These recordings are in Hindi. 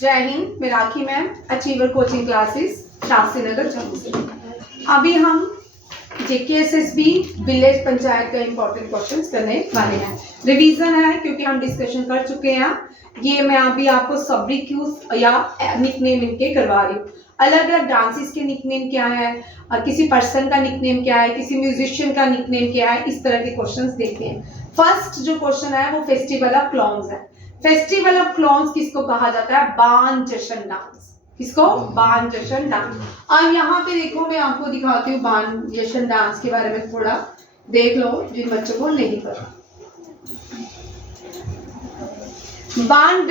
जय हिंद, मैं Rakhi ma'am, achiever coaching classes, Shastri Nagar, Jammu से। अभी हम जेकेएसएसबी विलेज पंचायत का इंपॉर्टेंट क्वेश्चंस करने वाले हैं। रिवीजन है क्योंकि हम डिस्कशन कर चुके हैं। ये मैं अभी आपको सब्रिक्यूज या निकनेम इनके करवा रही हूँ। अलग अलग डांसेस के निकनेम क्या है, किसी पर्सन का निकनेम क्या है, किसी म्यूजिशियन का निकनेम क्या है, इस तरह के क्वेश्चंस देखते हैं। फर्स्ट जो क्वेश्चन है वो फेस्टिवल ऑफ क्लाउन्स है। फेस्टिवल ऑफ क्लाउन्स किसको कहा जाता है? बाण जश्न डांस। किसको? बाण जश्न डांस। अब यहाँ पे देखो, मैं आपको दिखाती हूँ बाण जश्न डांस के बारे में, थोड़ा देख लो जिन बच्चों को नहीं पता। बाण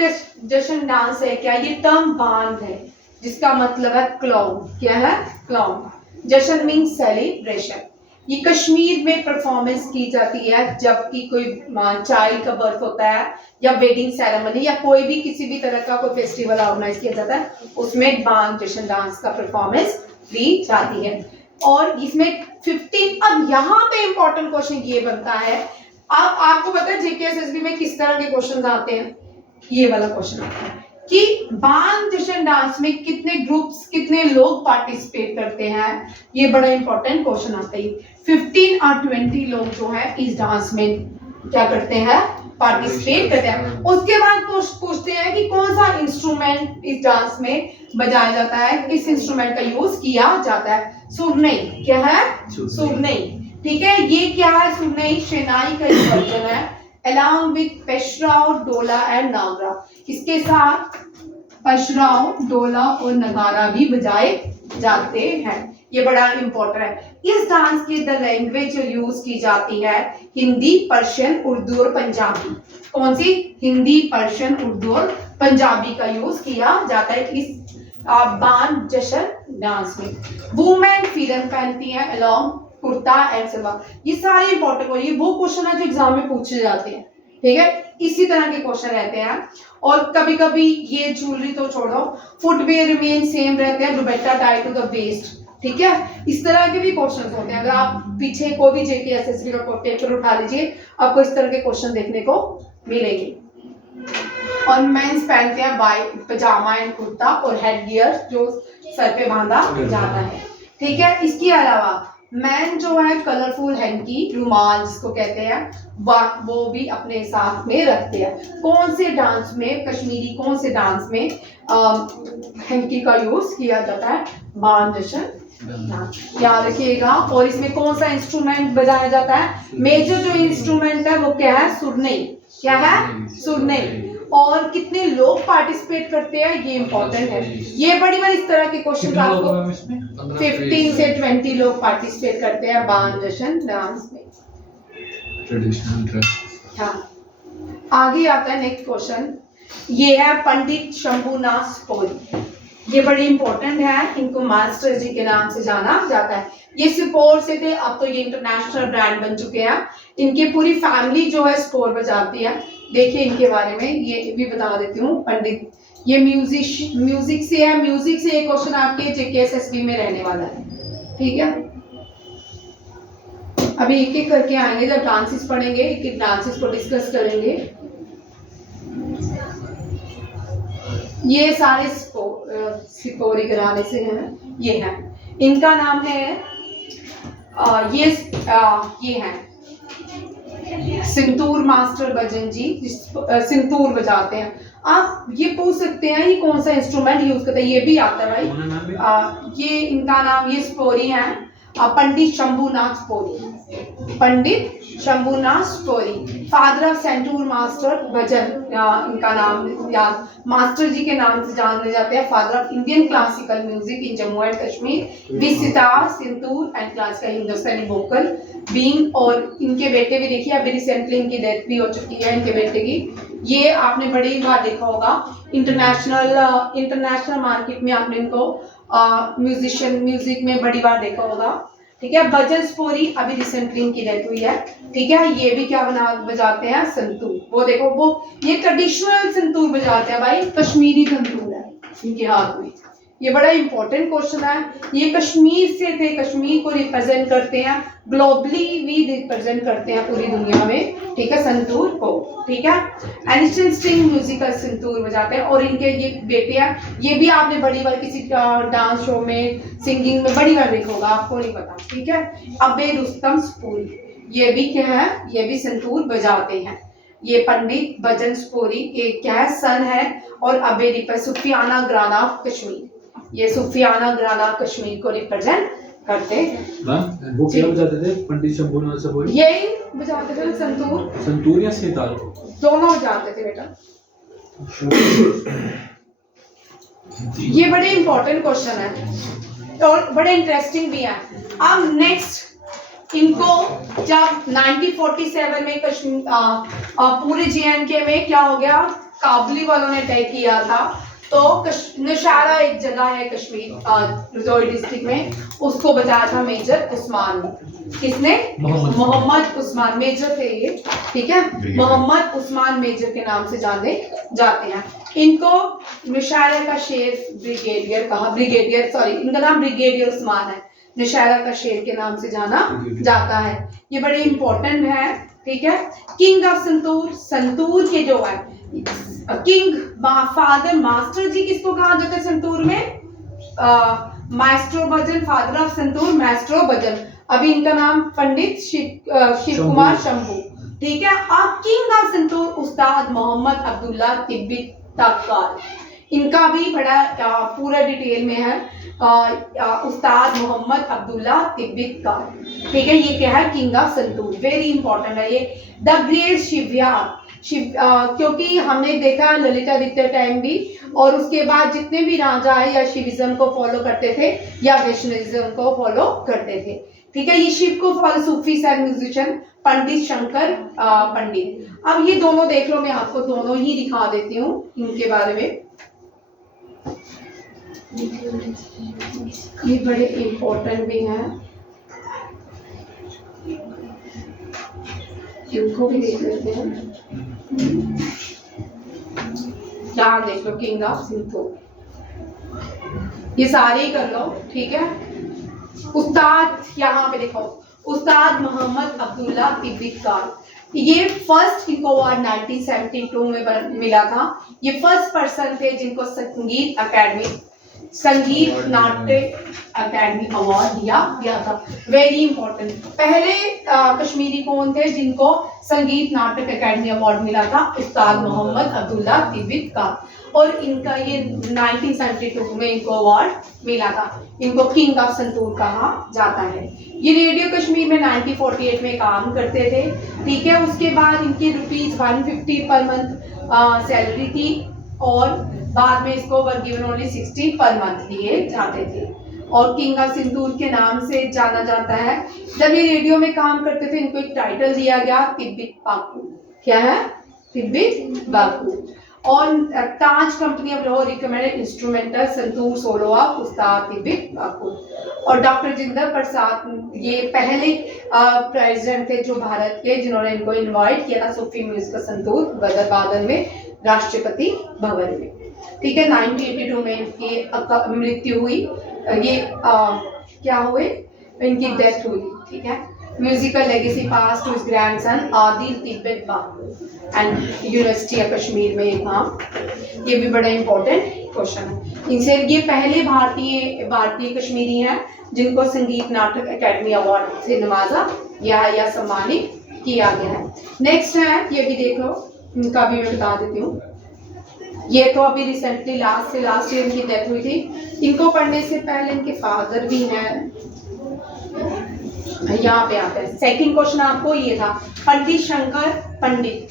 जश्न डांस है क्या? ये टर्म बाण है जिसका मतलब है क्लाउन। क्या है? क्लाउन। जश्न मीन्स सेलिब्रेशन। ये कश्मीर में परफॉर्मेंस की जाती है जबकि कोई चाइल्ड का बर्थ होता है या वेडिंग सेरेमनी या कोई भी किसी भी तरह का कोई फेस्टिवल ऑर्गेनाइज किया जाता है, उसमें बाण जश्न डांस का परफॉर्मेंस दी जाती है। और इसमें 15। अब यहाँ पे इंपॉर्टेंट क्वेश्चन ये बनता है, अब आपको पता है जेकेएसएसबी में किस तरह के क्वेश्चन आते हैं? ये वाला क्वेश्चन आता है कि बाण जश्न डांस में कितने ग्रुप्स, कितने लोग पार्टिसिपेट करते हैं। ये बड़ा इंपॉर्टेंट क्वेश्चन आता है। 15 और 20 लोग जो है इस डांस में क्या करते हैं? पार्टिसिपेट करते हैं। उसके बाद पूछते हैं कि कौन सा इंस्ट्रूमेंट इस डांस में बजाया जाता है, किस इंस्ट्रूमेंट का यूज किया जाता है? सुरनई। क्या है? सुरनई। ठीक है, ये क्या है? सुरनई शहनाई का एक वर्जन है, along with पेशराव, डोला एंड नागरा। इसके साथ पेशराव, डोला और नगारा भी बजाए जाते हैं। ये बड़ा इंपॉर्टेंट है। इस डांस की द लैंग्वेज जो यूज की जाती है हिंदी, पर्शियन, उर्दू और पंजाबी। कौन सी? हिंदी, पर्शियन, उर्दू और पंजाबी का यूज किया जाता है इस बाण जश्न डांस में। वुमेन फिरन पहनती है अलॉन्ग कुर्ता एंड सलवार। ये सारे इंपॉर्टेंट है, ये वो क्वेश्चन है जो एग्जाम में पूछे जाते हैं। ठीक है, इसी तरह के क्वेश्चन रहते हैं। और कभी कभी ये ज्वेलरी तो छोड़ो, फुटवेयर रिमेन सेम रहते हैं, dupatta tie to the waist. ठीक है, इस तरह के भी क्वेश्चन होते हैं। अगर आप पीछे कोई भी जेकेएसएसबी का पेपर उठा लीजिए, आपको इस तरह के क्वेश्चन देखने को मिलेंगे। और मेंस पहनते हैं वाइट पजामा एंड कुर्ता और हेड गियर जो सर पे बांधा जाता है। ठीक है, इसके अलावा मैन जो है कलरफुल हैंकी, रुमाल जिसको कहते हैं, वो भी अपने साथ में रखते हैं। कौन से डांस में, कश्मीरी कौन से डांस में हैंकी का यूज किया जाता है? बाण जश्न डांस। याद रखिएगा। और इसमें कौन सा इंस्ट्रूमेंट बजाया जाता है? मेजर जो इंस्ट्रूमेंट है वो क्या है? सुरनई। क्या है? सुरनई। और कितने लोग पार्टिसिपेट करते हैं, ये इंपॉर्टेंट है। ये बड़ी बार इस तरह के क्वेश्चन आपको 15 से 20 लोग पार्टिसिपेट करते हैं बाण जश्न डांस में। Traditional dress. हाँ, आगे आता है नेक्स्ट क्वेश्चन। ये है पंडित शंभुनाथ स्पोरी। ये बड़ी इंपॉर्टेंट है, इनको मास्टर जी के नाम से जाना जाता है। ये स्पोर से थे, अब तो ये इंटरनेशनल ब्रांड बन चुके हैं। इनकी पूरी फैमिली जो है स्पोर बजाती है। देखिए इनके बारे में, ये भी बता देती हूँ। पंडित, ये म्यूजिक से है। म्यूजिक से एक क्वेश्चन आपके जेकेएसएसबी में रहने वाला है। ठीक है, अभी एक एक करके आएंगे, जब डांसेस पढ़ेंगे एक एक डांसेस को डिस्कस करेंगे। ये सारे सिपोरी घराने से हैं। ये है, इनका नाम है ये है सिंतूर मास्टर भजन जी, सिंतूर बजाते हैं। आप ये पूछ सकते हैं ये कौन सा इंस्ट्रूमेंट यूज करते हैं, ये भी आता है भाई। ये इनका नाम, ये स्पोरी है पंडित शंभुनाथ स्पोरी। पंडित शंभुनाथ स्पोरी, फादर ऑफ सेंटूर मास्टर भजन, इनका नाम याद, मास्टर जी के नाम से जाने जाते हैं। Father of Indian classical music in Jammu and Kashmir, with sitar, santoor and classical Hindustani vocal being. और इनके बेटे भी देखिए, अभी रिसेंटली इनकी डेथ भी हो चुकी है इनके बेटे की। ये आपने बड़ी बार देखा होगा इंटरनेशनल मार्केट में, आपने इनको म्यूजिक में बड़ी बार देखा होगा। ठीक है, भजन स्पोरी, अभी रिसेंटली इनकी डेथ हुई है। ठीक है, ये भी क्या बजाते हैं? संतूर। वो देखो, वो ये ट्रेडिशनल संतूर बजाते हैं भाई, कश्मीरी संतूर है इनके हाथ में। ये बड़ा इंपॉर्टेंट क्वेश्चन है। ये कश्मीर से थे, कश्मीर को रिप्रेजेंट करते हैं, ग्लोबली भी रिप्रेजेंट करते हैं पूरी दुनिया में, ठीक है, संतूर को, ठीक है। एडिशनल स्ट्रिंग म्यूजिकल संतूर बजाते हैं। और इनके ये बेटे हैं, ये भी आपने बड़ी बार किसी डांस शो में, सिंगिंग में बड़ी बार देखा होगा, आपको नहीं पता, ठीक है। अबे रुस्तम स्पूरी, ये भी क्या है, ये भी संतूर बजाते हैं। ये पंडित भजन स्पूरी के क्या है, सन है। और अबे सुफियाना ग्राना कश्मीर, ये सुफियाना ग्राना कश्मीर को रिप्रेजेंट करते हैं। मैम वो क्या बजाते थे पंडित शंभूनाथ सबोरी? यही बजाते थे संतूर, संतूर या सितार? दोनों बजाते थे बेटा। ये बड़े इंपॉर्टेंट क्वेश्चन है और बड़े इंटरेस्टिंग भी है। अब नेक्स्ट, इनको जब 1947 में कश्मीर पूरे JNK में क्या हो गया, काबुली वालों ने अटैक किया था, तो नौशहरा एक जगह है कश्मीर राजौरी डिस्ट्रिक्ट में, उसको बचाया था मेजर उस्मान ने। किसने? मोहम्मद उस्मान, मेजर थे ये, ठीक है। मोहम्मद उस्मान मेजर के नाम से जाने जाते हैं। इनको नौशहरा का शेर ब्रिगेडियर कहा, ब्रिगेडियर सॉरी, इनका नाम ब्रिगेडियर उस्मान है, नौशहरा का शेर के नाम से जाना जाता है। ये बड़े इंपॉर्टेंट है, ठीक है। किंग ऑफ संतूर, संतूर के जो है किंग, फादर, मास्टर जी किसको कहा जाता है संतूर में? Maestro Bhajan, father of santoor maestro Bhajan. अभी इनका नाम पंडित शिव कुमार शंभू, ठीक है। अब किंग ऑफ संतूर उस्ताद मोहम्मद अब्दुल्ला तिब्बत, इनका भी बड़ा पूरा डिटेल में है। उस्ताद मोहम्मद अब्दुल्ला तिब्बत, ठीक है। ये क्या है, king of santoor, very important है ये। द ग्रेट शिवयार, क्योंकि हमने देखा ललितादित्य टाइम भी, और उसके बाद जितने भी राजा है या शिविज्म को फॉलो करते थे या वैष्णविज्म को फॉलो करते थे, ठीक है। ये शिव को फॉलो, सूफी सैड म्यूजिशियन पंडित शंकर पंडित। अब ये दोनों देख लो, मैं आपको दोनों ही दिखा देती हूँ इनके बारे में। ये बड़े इंपॉर्टेंट भी हैं, इनको भी देख लेते हैं। यहाँ देख लो, किंग ऑफ संतूर, ये सारे ही कर लो, ठीक है। उस्ताद, यहाँ पे देखो, उस्ताद मोहम्मद अब्दुल्ला तिब्बत, ये फर्स्ट इनको अवार्ड 1972 में मिला था। ये फर्स्ट पर्सन थे जिनको संगीत अकेडमी, संगीत नाट्य अकेडमी अवार्ड दिया गया था, वेरी इंपॉर्टेंट। पहले कश्मीरी कौन थे जिनको संगीत नाटक अकेडमी अवार्ड मिला था? उस्ताद मोहम्मद अब्दुल्ला तिब्बत, और इनका ये 1972 में इनको अवार्ड मिला था। इनको किंग ऑफ संतूर कहा जाता है। ये रेडियो कश्मीर में 1948 में काम करते थे, ठीक है। उसके बाद इनकी ₹150 पर मंथ सैलरी थी, और बाद में इसको were given only 60 per month दिए जाते थे, और किंग ऑफ संतूर के नाम से जाना जाता है। जब ये रेडियो में काम करते थे, इनको एक टाइटल दिया गया, तिब्बत बाकू। क्या है? तिब्बत बाकू। और Taj company of Lahore recommended instrumental santoor solo of Ustad Tibbat Baku. और डॉक्टर जिंदर प्रसाद ये पहले प्रेसिडेंट थे जो भारत के, जिन्होंने इनको इनवाइट किया था सूफी म्यूजिक संतूर बादल में राष्ट्रपति भवन में, ठीक है। 1982 में इनकी मृत्यु हुई। ये क्या हुए, इनकी डेथ हुई, ठीक है। Musical legacy pass to his grandson Adil तिब्बत बाकू एंड यूनिवर्सिटी ऑफ कश्मीर में नाम। ये भी बड़ा इंपॉर्टेंट क्वेश्चन है। इनसे ये पहले भारतीय कश्मीरी हैं जिनको संगीत नाटक अकेडमी अवार्ड से नवाजा या सम्मानित किया गया है। नेक्स्ट है, ये भी देख लो, इनका भी मैं बता देती हूँ। ये तो अभी रिसेंटली लास्ट ईयर इनकी डेथ हुई थी। इनको पढ़ने से पहले इनके फादर भी हैं, यहाँ पे आते हैं। सेकंड क्वेश्चन आपको ये था, पंडित शंकर पंडित,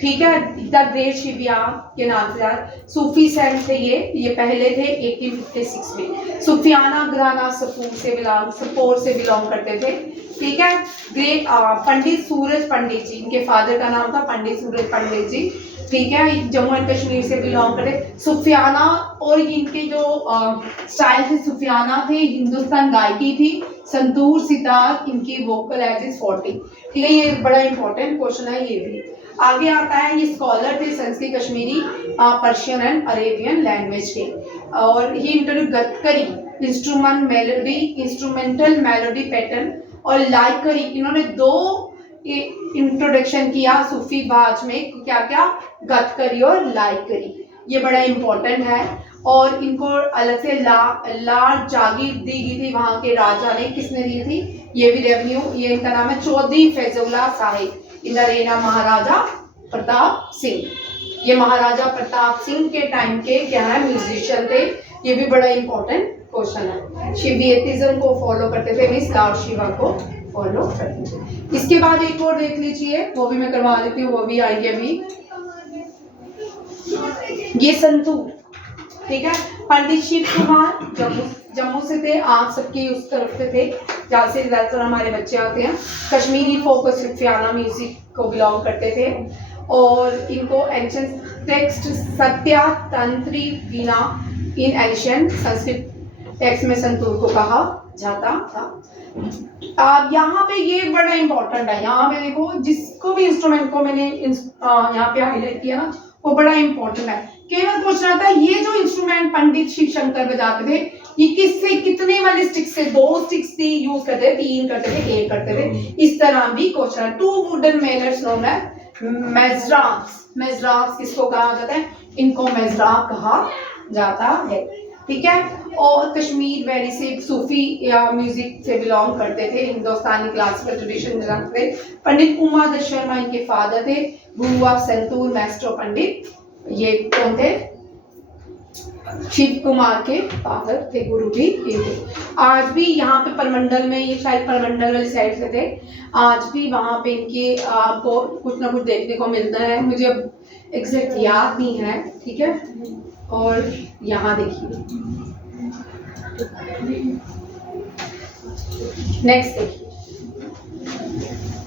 ठीक है, द ग्रेट शिविया के नाम से सूफी सेंट थे ये पहले थे 1856 में। सुफियाना घराना सपोर से बिलोंग करते थे, ठीक है। ग्रेट पंडित सूरज पंडित जी, इनके फादर का नाम था पंडित सूरज पंडित जी, ठीक है, जम्मू एंड कश्मीर से बिलोंग करते। सुफियाना, और इनके जो स्टाइल थे सुफियाना थे, हिंदुस्तान गायकी थी, संतूर सितार इनकी वोकल एज इज 40, ठीक है। ये बड़ा इंपॉर्टेंट क्वेश्चन है ये भी। आगे आता है, ये स्कॉलर थे Sanskrit, Kashmiri, Persian and Arabian language के। और ही इंट्रोड्यूस गतकरी इंस्ट्रूमेंटल मेलोडी पैटर्न और लाइकरी, इन्होंने 2 इंट्रोडक्शन किया सूफी बाज में, क्या क्या, गतकरी और लाइकरी, ये बड़ा इंपॉर्टेंट है। और इनको अलग से लाल जागीर दी गई थी वहां के राजा ने, किसने दी थी, ये भी रेवेन्यू, ये इनका नाम है Chaudhary Faizullah Sahib in the reign of Maharaja Pratap Singh. ये महाराजा प्रताप सिंह के टाइम के क्या है, म्यूजिशियन थे, ये भी बड़ा इंपॉर्टेंट क्वेश्चन है। शिव एथिज्म को फॉलो करते थे, मीन्स लॉर्ड शिवा को फॉलो करते थे। इसके बाद एक और देख लीजिए, वो भी मैं करवा देती हूँ, वो भी आएगी अभी, ये संतूर, ठीक है। पंडित शिव कुमार जम्मू से थे, आप सबकी उस तरफ से थे जहाँ से ज्यादातर हमारे बच्चे आते हैं। कश्मीरी फोक और सूफियाना म्यूजिक को बिलोंग करते थे और इनको ancient text Satya Tantri veena in ancient Sanskrit text में संतूर को कहा जाता था। अब यहाँ पे ये बड़ा इंपॉर्टेंट है, यहाँ पे देखो जिसको भी इंस्ट्रूमेंट को मैंने यहाँ पे हाईलाइट किया ना, वो बड़ा इंपॉर्टेंट है। केवल पूछ रहा था ये जो इंस्ट्रूमेंट पंडित शिव शंकर बजाते थे, ये किससे, कितने वाले स्टिक से, 2 स्टिक्स थी यूज करते थे, 3 करते थे, 1 करते थे, इस तरह भी क्वेश्चन है। 2 वुडन मेलर्स नोन है मेजराब्स। मेजराब्स किसको कहा जाता है, इनको मेजराब कहा जाता है, ठीक है। और कश्मीर वैली से सूफी या म्यूजिक से बिलोंग करते थे, हिंदुस्तानी क्लासिकल ट्रेडिशन जानते थे। पंडित उमादत्त शर्मा इनके फादर थे, गुरु ऑफ संतूर मास्टर पंडित, ये कौन थे, शिव कुमार के फादर थे, गुरु भी ये थे। आज भी यहाँ पे परमंडल में, ये शायद परमंडल वाली साइड से थे, आज भी वहाँ पे इनके आपको कुछ ना कुछ देखने को मिलता है, मुझे अब एग्जैक्ट याद नहीं है, ठीक है। और यहाँ देखिए नेक्स्ट देखिए,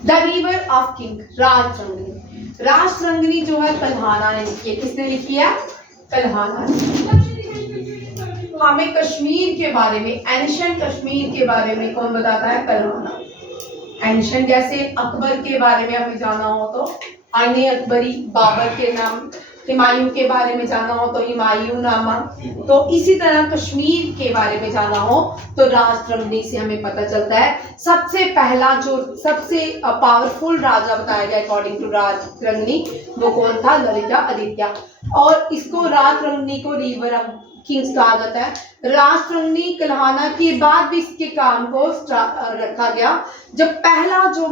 द रिवर ऑफ किंग, राजरंगनी। राजरंगनी जो है कल्हाना ने लिखी है, किसने लिखी है, कल्हाना ने। हमें कश्मीर के बारे में, एंशिएंट कश्मीर के बारे में कौन बताता है, कल्हाना। एंशिएंट जैसे अकबर के बारे में हमें जाना हो तो आने अकबरी, बाबर के नाम, हुमायूं के बारे में जाना हो तो हुमायूं नामा, तो इसी तरह कश्मीर के बारे में जाना हो तो राजरंगनी से हमें पता चलता है। सबसे पहला जो सबसे पावरफुल राजा बताया गया अकॉर्डिंग टू राजरंगनी, वो कौन था, ललिता आदित्य। और इसको राजरंगनी को रिवर ऑफ किंग्स कहा जाता है। राजरंगनी कल्हाना के बाद भी इसके काम को रखा गया। जब पहला जो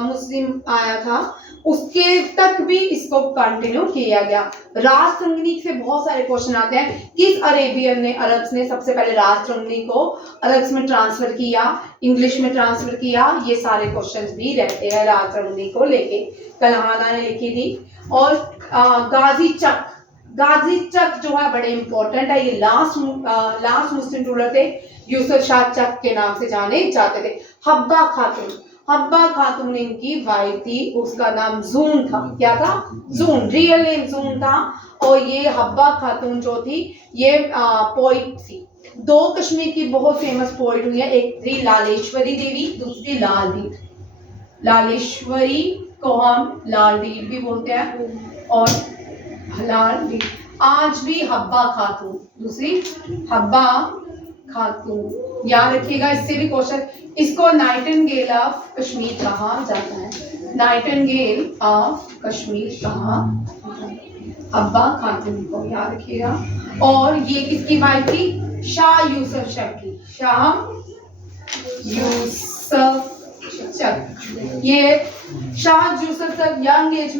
मुस्लिम आया था उसके तक भी इसको कंटिन्यू किया गया। राजरंगनी से बहुत सारे क्वेश्चन आते हैं, किस अरेबियन ने, अरब्स ने सबसे पहले राजरंगनी को अरब्स में ट्रांसफर किया, इंग्लिश में ट्रांसफर किया, ये सारे क्वेश्चंस भी रहते हैं राजरंगनी को लेके। कल्हाना ने लिखी थी। और गाजी चक जो है बड़े इंपॉर्टेंट है, ये लास्ट मुस्लिम रूलर थे, यूसुफ शाह चक के नाम से जाने जाते थे। हब्बा खातून इनकी वाइफ थी, उसका नाम जून था, क्या था, जून, रियल नेम जून था। और ये हब्बा खातून जो थी ये पोइट थी। 2 कश्मीर की बहुत फेमस पोइट हुई है, एक थी लालेश्वरी देवी, दूसरी लाल दीद। लालेश्वरी को हम लाल दीद भी बोलते हैं और लाल दीद। आज भी हब्बा खातून, दूसरी हब्बा खातून, याद रखिएगा। इससे भी क्वेश्चन, इसको नाइटिंगेल ऑफ कश्मीर कहा जाता है, नाइटिंगेल ऑफ कश्मीर कहा, हब्बा खातून को याद रखिएगा। और ये किसकी वाइफ थी, शाह यूसुफ चक की, शाह यूसुफ चक। ये शाह यूसुफ चक यंग एज में